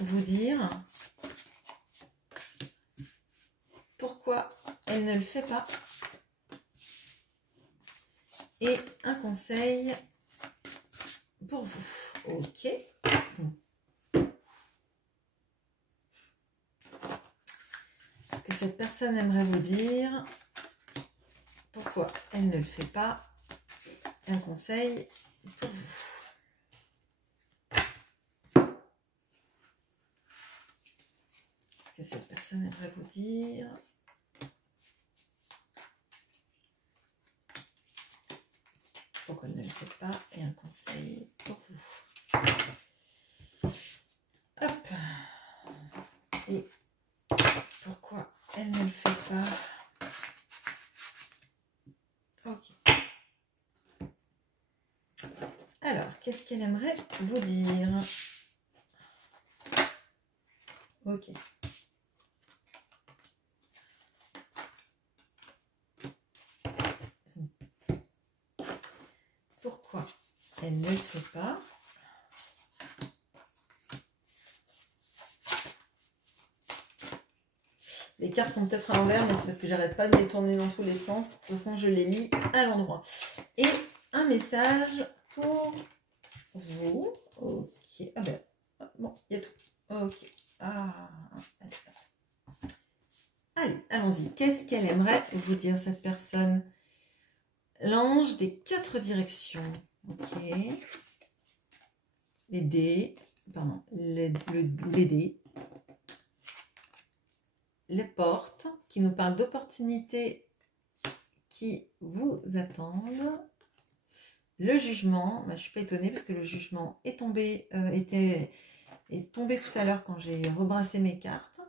vous dire? Pourquoi elle ne le fait pas? Et un conseil pour vous. Ok. Ce que cette personne aimerait vous dire, pourquoi elle ne le fait pas, un conseil pour vous. Ce que cette personne aimerait vous dire. Pourquoi elle ne le fait pas et un conseil pour vous. Hop. Et pourquoi elle ne le fait pas. Ok. Alors, qu'est-ce qu'elle aimerait vous dire? Ok. Pourquoi elle ne le fait pas? Les cartes sont peut-être à l'envers, mais c'est parce que j'arrête pas de les tourner dans tous les sens. De toute façon, je les lis à l'endroit. Et un message pour vous. Ok. Ah ben, bon, il y a tout. Ok. Ah. Allez, allons-y. Qu'est-ce qu'elle aimerait vous dire, cette personne? L'ange des 4 directions. Ok. Les dés. Pardon. Les dés. Les portes qui nous parlent d'opportunités qui vous attendent. Le jugement. Bah, je ne suis pas étonnée parce que le jugement est tombé, est tombé tout à l'heure quand j'ai rebrassé mes cartes.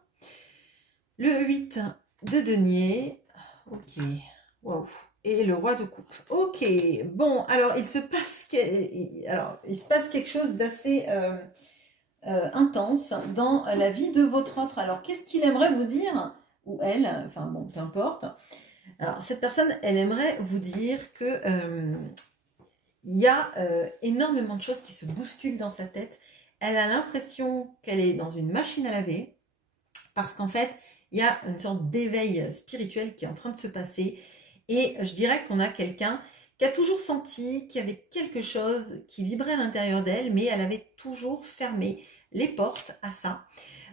Le 8 de denier. Ok. Waouh. Et le roi de coupe. Ok. Bon, alors il se passe quelque chose d'assez intense dans la vie de votre autre. Alors, qu'est-ce qu'il aimerait vous dire? Ou elle, enfin bon, peu importe. Alors, cette personne, elle aimerait vous dire que il y a énormément de choses qui se bousculent dans sa tête. Elle a l'impression qu'elle est dans une machine à laver. Parce qu'en fait, il y a une sorte d'éveil spirituel qui est en train de se passer. Et je dirais qu'on a quelqu'un qui a toujours senti qu'il y avait quelque chose qui vibrait à l'intérieur d'elle, mais elle avait toujours fermé les portes à ça.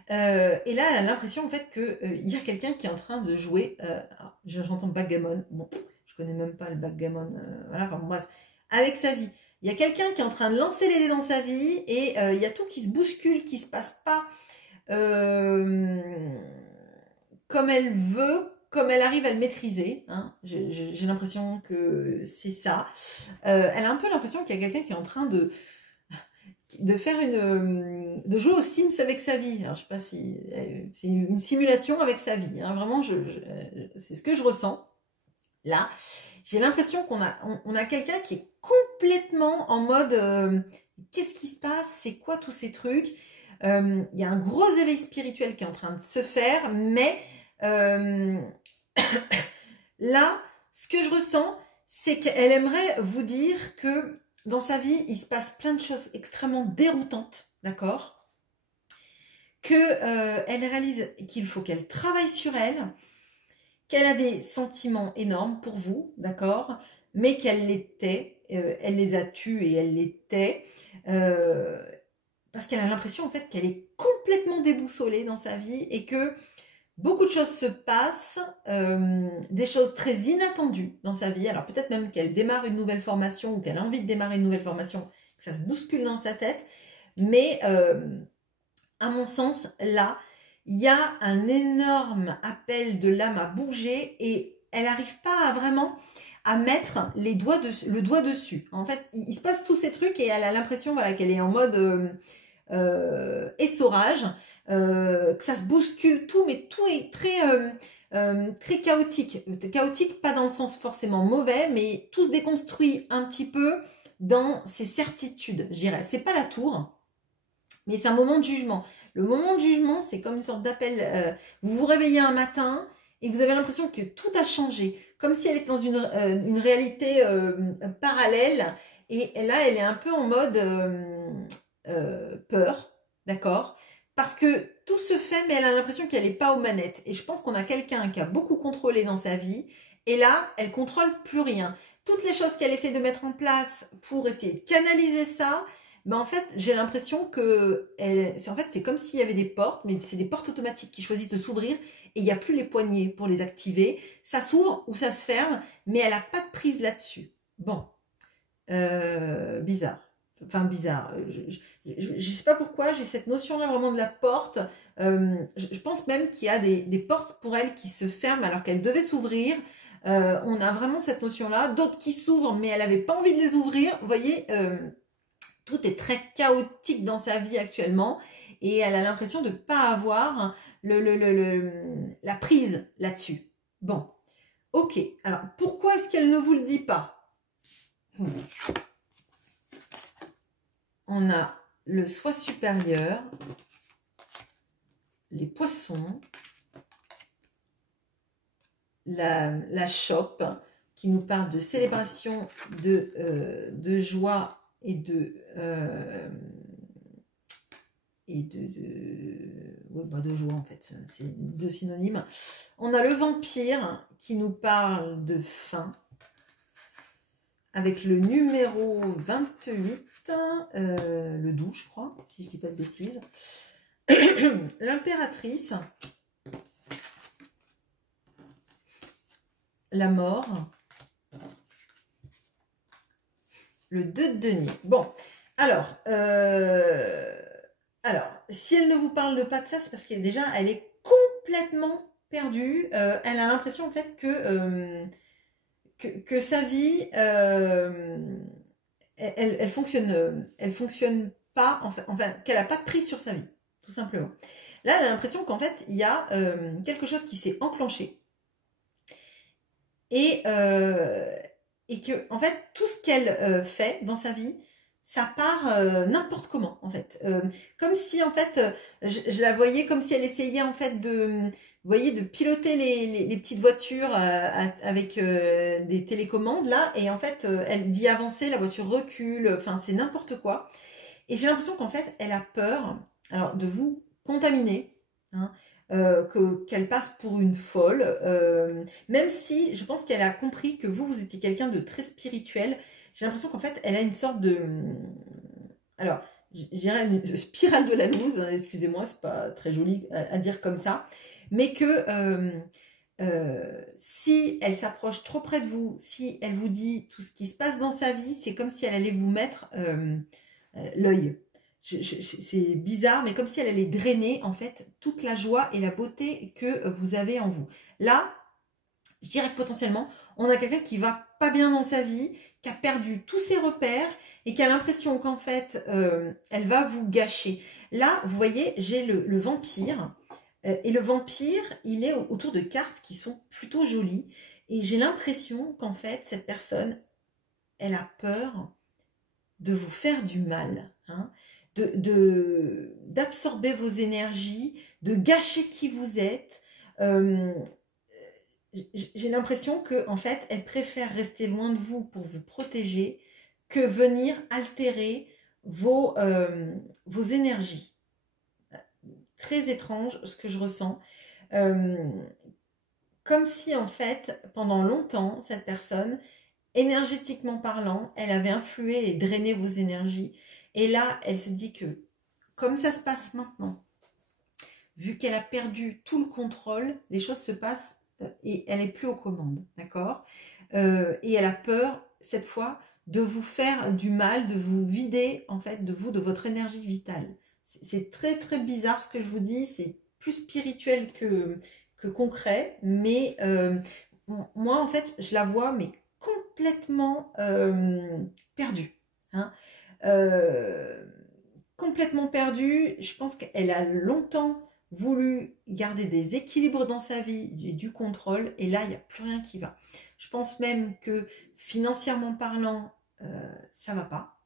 Et là, elle a l'impression en fait qu'il y a quelqu'un qui est en train de jouer. J'entends backgammon. Bon, je connais même pas le backgammon. Voilà, enfin bref. Avec sa vie. Il y a quelqu'un qui est en train de lancer les dés dans sa vie et il y a tout qui se bouscule, qui se passe pas comme elle veut, comme elle arrive à le maîtriser. Hein. J'ai l'impression que c'est ça. Elle a un peu l'impression qu'il y a quelqu'un qui est en train de faire de jouer aux Sims avec sa vie. Alors, je sais pas si c'est une simulation avec sa vie. Hein. Vraiment, c'est ce que je ressens. Là, j'ai l'impression qu'on a quelqu'un qui est complètement en mode qu'est-ce qui se passe? C'est quoi tous ces trucs? Il y a un gros éveil spirituel qui est en train de se faire, mais là, ce que je ressens, c'est qu'elle aimerait vous dire que dans sa vie, il se passe plein de choses extrêmement déroutantes, d'accord? Elle réalise qu'il faut qu'elle travaille sur elle, qu'elle a des sentiments énormes pour vous, d'accord? Mais qu'elle les tait, elle les a tus et elle les tait, parce qu'elle a l'impression en fait qu'elle est complètement déboussolée dans sa vie et que beaucoup de choses se passent, des choses très inattendues dans sa vie. Alors peut-être même qu'elle démarre une nouvelle formation ou qu'elle a envie de démarrer une nouvelle formation, que ça se bouscule dans sa tête. Mais à mon sens, là, il y a un énorme appel de l'âme à bouger et elle n'arrive pas vraiment à mettre le doigt dessus. En fait, il se passe tous ces trucs et elle a l'impression voilà, qu'elle est en mode essorage. Que ça se bouscule tout, mais tout est très chaotique. Chaotique, pas dans le sens forcément mauvais, mais tout se déconstruit un petit peu dans ses certitudes, je dirais. C'est pas la tour, mais c'est un moment de jugement. Le moment de jugement, c'est comme une sorte d'appel. Vous vous réveillez un matin et vous avez l'impression que tout a changé, comme si elle était dans une réalité parallèle. Et là, elle est un peu en mode peur. D'accord? Parce que tout se fait, mais elle a l'impression qu'elle n'est pas aux manettes. Et je pense qu'on a quelqu'un qui a beaucoup contrôlé dans sa vie. Et là, elle contrôle plus rien. Toutes les choses qu'elle essaie de mettre en place pour essayer de canaliser ça, ben en fait, j'ai l'impression que c'est comme s'il y avait des portes, mais c'est des portes automatiques qui choisissent de s'ouvrir et il n'y a plus les poignées pour les activer. Ça s'ouvre ou ça se ferme, mais elle n'a pas de prise là-dessus. Bon, bizarre. Enfin, bizarre. Je ne sais pas pourquoi, j'ai cette notion-là vraiment de la porte. Je pense même qu'il y a des portes pour elle qui se ferment alors qu'elles devaient s'ouvrir. On a vraiment cette notion-là. D'autres qui s'ouvrent, mais elle n'avait pas envie de les ouvrir. Vous voyez, tout est très chaotique dans sa vie actuellement. Et elle a l'impression de ne pas avoir la prise là-dessus. Bon, ok. Alors, pourquoi est-ce qu'elle ne vous le dit pas? On a le soi supérieur, les poissons, la chope qui nous parle de célébration, de joie et de joie en fait, c'est deux synonymes. On a le vampire qui nous parle de faim avec le numéro 28, le 12 je crois, si je dis pas de bêtises. L'impératrice la mort. Le 2 de denier. Bon, alors, si elle ne vous parle pas de ça, c'est parce qu'elle déjà, elle est complètement perdue. Elle a l'impression en fait que sa vie, elle fonctionne pas, enfin qu'elle n'a pas de prise sur sa vie, tout simplement. Là, elle a l'impression qu'en fait, il y a quelque chose qui s'est enclenché et que en fait, tout ce qu'elle fait dans sa vie, ça part n'importe comment en fait, comme si en fait, je la voyais comme si elle essayait en fait de, vous voyez, de piloter les petites voitures avec des télécommandes là, et en fait, elle dit avancer, la voiture recule, enfin c'est n'importe quoi. Et j'ai l'impression qu'en fait, elle a peur, alors, de vous contaminer, hein, qu'elle passe pour une folle, même si je pense qu'elle a compris que vous étiez quelqu'un de très spirituel. J'ai l'impression qu'en fait, elle a une sorte de... Alors, je dirais une spirale de la loose, hein, excusez-moi, c'est pas très joli à dire comme ça, mais que si elle s'approche trop près de vous, si elle vous dit tout ce qui se passe dans sa vie, c'est comme si elle allait vous mettre l'œil. C'est bizarre, mais comme si elle allait drainer en fait toute la joie et la beauté que vous avez en vous. Là, je dirais que potentiellement, on a quelqu'un qui va pas bien dans sa vie, qui a perdu tous ses repères et qui a l'impression qu'en fait, elle va vous gâcher. Là, vous voyez, j'ai le vampire. Et le vampire, il est autour de cartes qui sont plutôt jolies. Et j'ai l'impression qu'en fait, cette personne, elle a peur de vous faire du mal, hein, d'absorber vos énergies, de gâcher qui vous êtes. J'ai l'impression que en fait, elle préfère rester loin de vous pour vous protéger que venir altérer vos énergies. Très étrange ce que je ressens. Comme si en fait, pendant longtemps, cette personne, énergétiquement parlant, elle avait influé et drainé vos énergies. Et là, elle se dit que, comme ça se passe maintenant, vu qu'elle a perdu tout le contrôle, les choses se passent et elle n'est plus aux commandes, d'accord, et elle a peur, cette fois, de vous faire du mal, de vous vider, en fait, de votre énergie vitale. C'est très, très bizarre ce que je vous dis, c'est plus spirituel que concret, mais moi, en fait, je la vois, mais complètement perdue, hein. Complètement perdue. Je pense qu'elle a longtemps voulu garder des équilibres dans sa vie et du contrôle, et là, il n'y a plus rien qui va. Je pense même que financièrement parlant, ça va pas,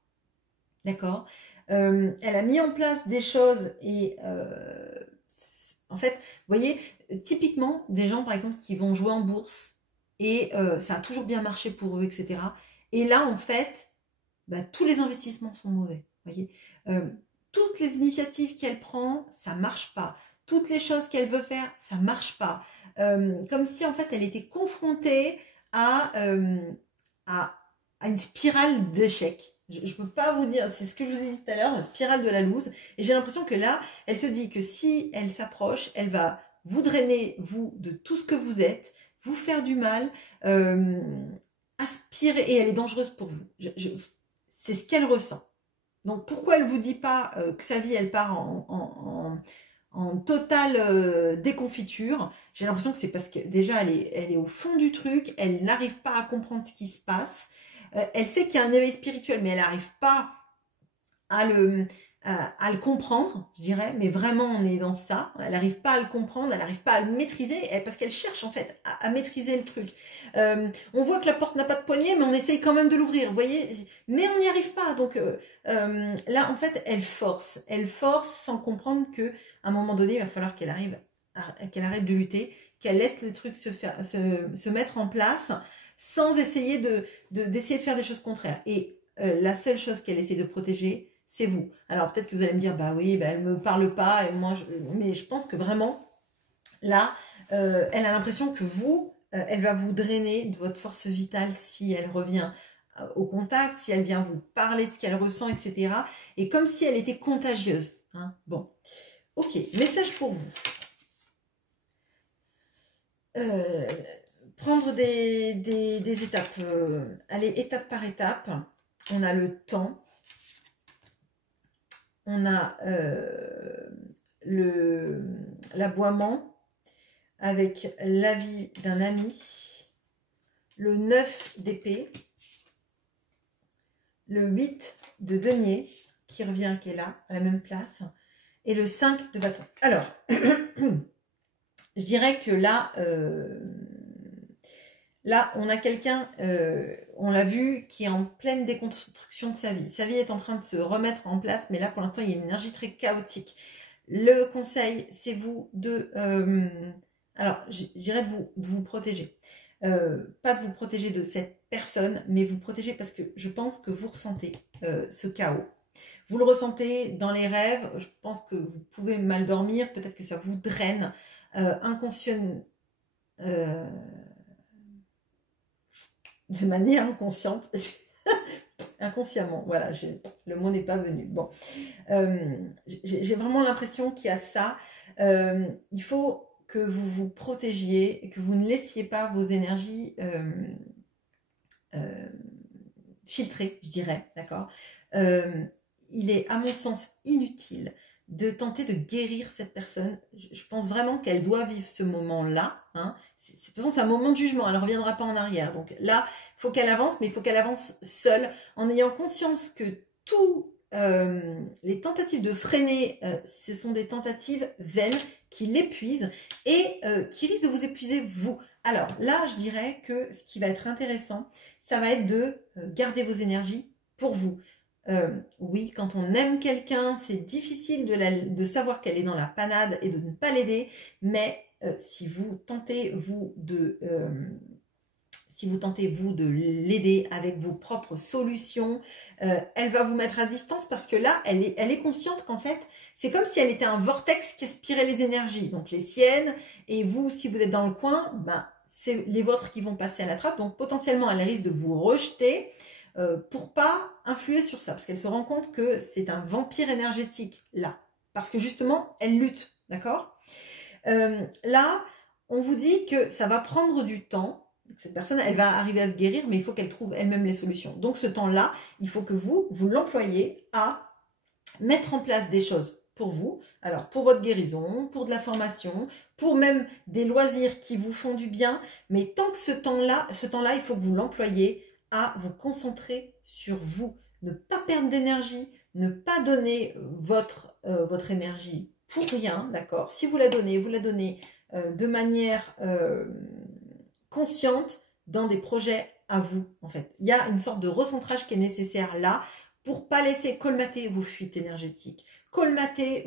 d'accord. Elle a mis en place des choses et en fait, vous voyez, typiquement, des gens, par exemple, qui vont jouer en bourse et ça a toujours bien marché pour eux, etc. Et là, en fait, bah, tous les investissements sont mauvais, vous voyez. Toutes les initiatives qu'elle prend, ça marche pas. Toutes les choses qu'elle veut faire, ça marche pas. Comme si, en fait, elle était confrontée à une spirale d'échecs. Je ne peux pas vous dire, c'est ce que je vous ai dit tout à l'heure, une spirale de la loose. Et j'ai l'impression que là, elle se dit que si elle s'approche, elle va vous drainer, vous, de tout ce que vous êtes, vous faire du mal, aspirer, et elle est dangereuse pour vous. C'est ce qu'elle ressent. Donc pourquoi elle ne vous dit pas que sa vie, elle part en totale déconfiture? J'ai l'impression que c'est parce que déjà, elle est au fond du truc, elle n'arrive pas à comprendre ce qui se passe. Elle sait qu'il y a un éveil spirituel, mais elle n'arrive pas à le comprendre, je dirais, mais vraiment on est dans ça. Elle n'arrive pas à le comprendre, elle n'arrive pas à le maîtriser, parce qu'elle cherche en fait à maîtriser le truc. On voit que la porte n'a pas de poignée, mais on essaye quand même de l'ouvrir, vous voyez, mais on n'y arrive pas. Donc là, en fait, elle force sans comprendre que à un moment donné, il va falloir qu'elle arrête de lutter, qu'elle laisse le truc se mettre en place, sans essayer d'essayer de faire des choses contraires. Et la seule chose qu'elle essaie de protéger, c'est vous. Alors peut-être que vous allez me dire, bah oui, bah, elle me parle pas, et moi, mais je pense que vraiment, là, elle a l'impression que vous, elle va vous drainer de votre force vitale si elle revient au contact, si elle vient vous parler de ce qu'elle ressent, etc. Et comme si elle était contagieuse, hein. Bon, ok, message pour vous. prendre des étapes. Allez, étape par étape. On a le temps. On a l'aboiement avec l'avis d'un ami. Le 9 d'épée. Le 8 de denier qui revient, qui est là, à la même place. Et le 5 de bâton. Alors, je dirais que là, là, on a quelqu'un, on l'a vu, qui est en pleine déconstruction de sa vie. Sa vie est en train de se remettre en place, mais là, pour l'instant, il y a une énergie très chaotique. Le conseil, c'est vous de... alors, je dirais de vous protéger. Pas de vous protéger de cette personne, mais vous protéger parce que je pense que vous ressentez ce chaos. Vous le ressentez dans les rêves, je pense que vous pouvez mal dormir, peut-être que ça vous draine inconsciemment, de manière inconsciente, inconsciemment, voilà, le mot n'est pas venu. Bon, j'ai vraiment l'impression qu'il y a ça. Il faut que vous vous protégiez et que vous ne laissiez pas vos énergies filtrées, je dirais, d'accord. Il est, à mon sens, inutile de tenter de guérir cette personne. Je pense vraiment qu'elle doit vivre ce moment-là. Hein. De toute façon, c'est un moment de jugement, elle ne reviendra pas en arrière. Donc là, il faut qu'elle avance, mais il faut qu'elle avance seule, en ayant conscience que tout... les tentatives de freiner, ce sont des tentatives vaines qui l'épuisent et qui risquent de vous épuiser vous. Alors là, je dirais que ce qui va être intéressant, ça va être de garder vos énergies pour vous. Oui, quand on aime quelqu'un, c'est difficile de savoir qu'elle est dans la panade et de ne pas l'aider, mais si vous tentez, vous, de l'aider avec vos propres solutions, elle va vous mettre à distance parce que là, elle est consciente qu'en fait, c'est comme si elle était un vortex qui aspirait les énergies, donc les siennes, et vous, si vous êtes dans le coin, ben, c'est les vôtres qui vont passer à la trappe, donc potentiellement, elle risque de vous rejeter pour pas influer sur ça, parce qu'elle se rend compte que c'est un vampire énergétique, là, parce que justement, elle lutte, d'accord ? Là, on vous dit que ça va prendre du temps. Cette personne, elle va arriver à se guérir, mais il faut qu'elle trouve elle-même les solutions. Donc, ce temps-là, il faut que vous l'employez à mettre en place des choses pour vous. Alors, pour votre guérison, pour de la formation, pour même des loisirs qui vous font du bien. Mais tant que ce temps-là, il faut que vous l'employiez à vous concentrer sur vous. Ne pas perdre d'énergie, ne pas donner votre énergie pour rien, d'accord ? Si vous la donnez de manière consciente dans des projets à vous, en fait. Il y a une sorte de recentrage qui est nécessaire là pour pas laisser colmater vos fuites énergétiques, colmater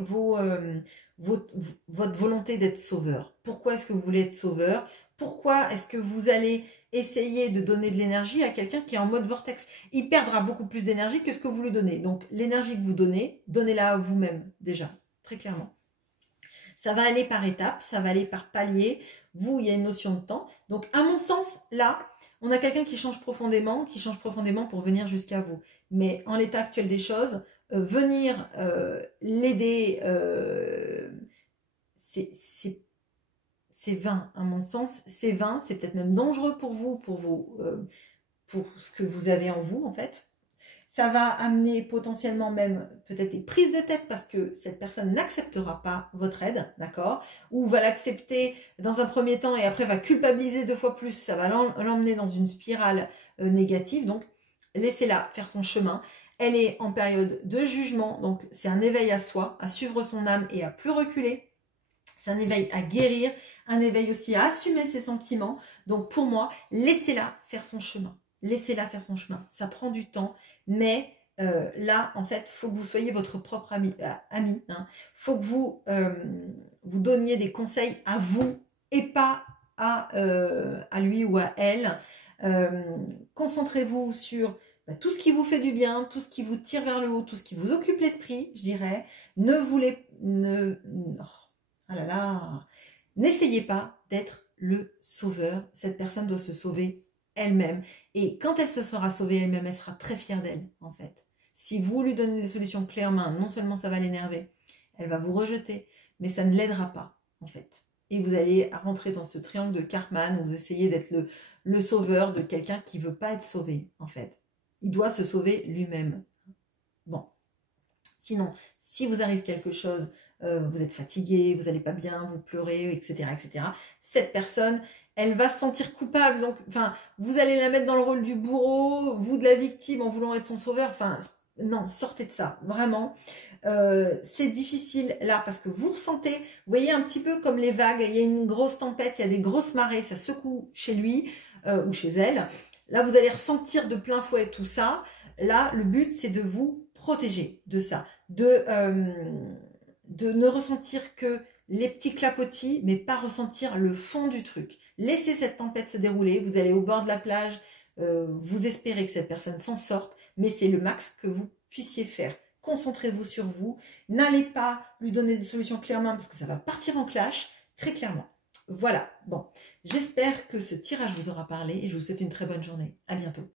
votre volonté d'être sauveur. Pourquoi est-ce que vous voulez être sauveur? Pourquoi est-ce que vous allez essayer de donner de l'énergie à quelqu'un qui est en mode vortex? Il perdra beaucoup plus d'énergie que ce que vous lui donnez. Donc, l'énergie que vous donnez, donnez-la à vous-même, déjà, très clairement. Ça va aller par étapes, ça va aller par paliers. Vous, il y a une notion de temps. Donc, à mon sens, là, on a quelqu'un qui change profondément pour venir jusqu'à vous. Mais en l'état actuel des choses, venir l'aider, c'est vain, à mon sens. C'est vain, c'est peut-être même dangereux pour vous, pour ce que vous avez en vous, en fait. Ça va amener potentiellement même peut-être des prises de tête parce que cette personne n'acceptera pas votre aide, d'accord? Ou va l'accepter dans un premier temps et après va culpabiliser 2 fois plus. Ça va l'emmener dans une spirale négative. Donc, laissez-la faire son chemin. Elle est en période de jugement. Donc, c'est un éveil à soi, à suivre son âme et à plus reculer. C'est un éveil à guérir, un éveil aussi à assumer ses sentiments. Donc, pour moi, laissez-la faire son chemin. Laissez-la faire son chemin. Ça prend du temps. Mais là, en fait, il faut que vous soyez votre propre ami. Hein. Faut que vous donniez des conseils à vous et pas à lui ou à elle. Concentrez-vous sur tout ce qui vous fait du bien, tout ce qui vous tire vers le haut, tout ce qui vous occupe l'esprit, je dirais. Ah là là, n'essayez pas d'être le sauveur. Cette personne doit se sauver elle-même. Et quand elle se sera sauvée elle-même, elle sera très fière d'elle, en fait. Si vous lui donnez des solutions clés en main, non seulement ça va l'énerver, elle va vous rejeter, mais ça ne l'aidera pas, en fait. et vous allez rentrer dans ce triangle de Karpman où vous essayez d'être le sauveur de quelqu'un qui ne veut pas être sauvé, en fait. Il doit se sauver lui-même. Bon. Sinon, si vous arrive quelque chose, vous êtes fatigué, vous n'allez pas bien, vous pleurez, etc., etc., cette personne, elle va se sentir coupable. Donc, enfin, vous allez la mettre dans le rôle du bourreau, vous de la victime en voulant être son sauveur. Enfin, non, sortez de ça, vraiment. C'est difficile là parce que vous ressentez, vous voyez un petit peu comme les vagues, il y a une grosse tempête, il y a des grosses marées, ça secoue chez lui ou chez elle. Là, vous allez ressentir de plein fouet tout ça. Là, le but, c'est de vous protéger de ça, de ne ressentir que les petits clapotis, mais pas ressentir le fond du truc. Laissez cette tempête se dérouler, vous allez au bord de la plage, vous espérez que cette personne s'en sorte, mais c'est le max que vous puissiez faire. Concentrez-vous sur vous, n'allez pas lui donner des solutions clairement parce que ça va partir en clash, très clairement. Voilà, bon, j'espère que ce tirage vous aura parlé et je vous souhaite une très bonne journée. À bientôt.